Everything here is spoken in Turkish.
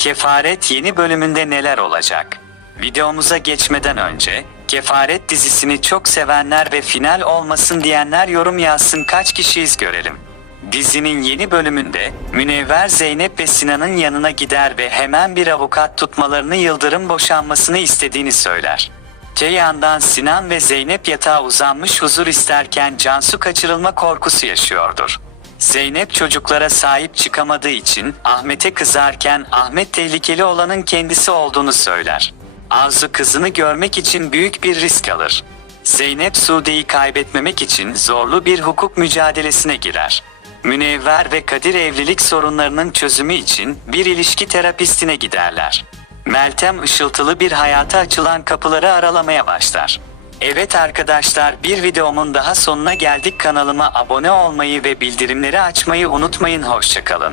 Kefaret yeni bölümünde neler olacak? Videomuza geçmeden önce, Kefaret dizisini çok sevenler ve final olmasın diyenler yorum yazsın kaç kişiyiz görelim. Dizinin yeni bölümünde Münevver Zeynep ve Sinan'ın yanına gider ve hemen bir avukat tutmalarını Yıldırım boşanmasını istediğini söyler. Te yandan Sinan ve Zeynep yatağa uzanmış huzur isterken Cansu kaçırılma korkusu yaşıyordur. Zeynep çocuklara sahip çıkamadığı için Ahmet'e kızarken Ahmet tehlikeli olanın kendisi olduğunu söyler. Arzu kızını görmek için büyük bir risk alır. Zeynep Sude'yi kaybetmemek için zorlu bir hukuk mücadelesine girer. Münevver ve Kadir evlilik sorunlarının çözümü için bir ilişki terapistine giderler. Meltem ışıltılı bir hayata açılan kapıları aralamaya başlar. Evet arkadaşlar bir videomun daha sonuna geldik kanalıma abone olmayı ve bildirimleri açmayı unutmayın hoşçakalın.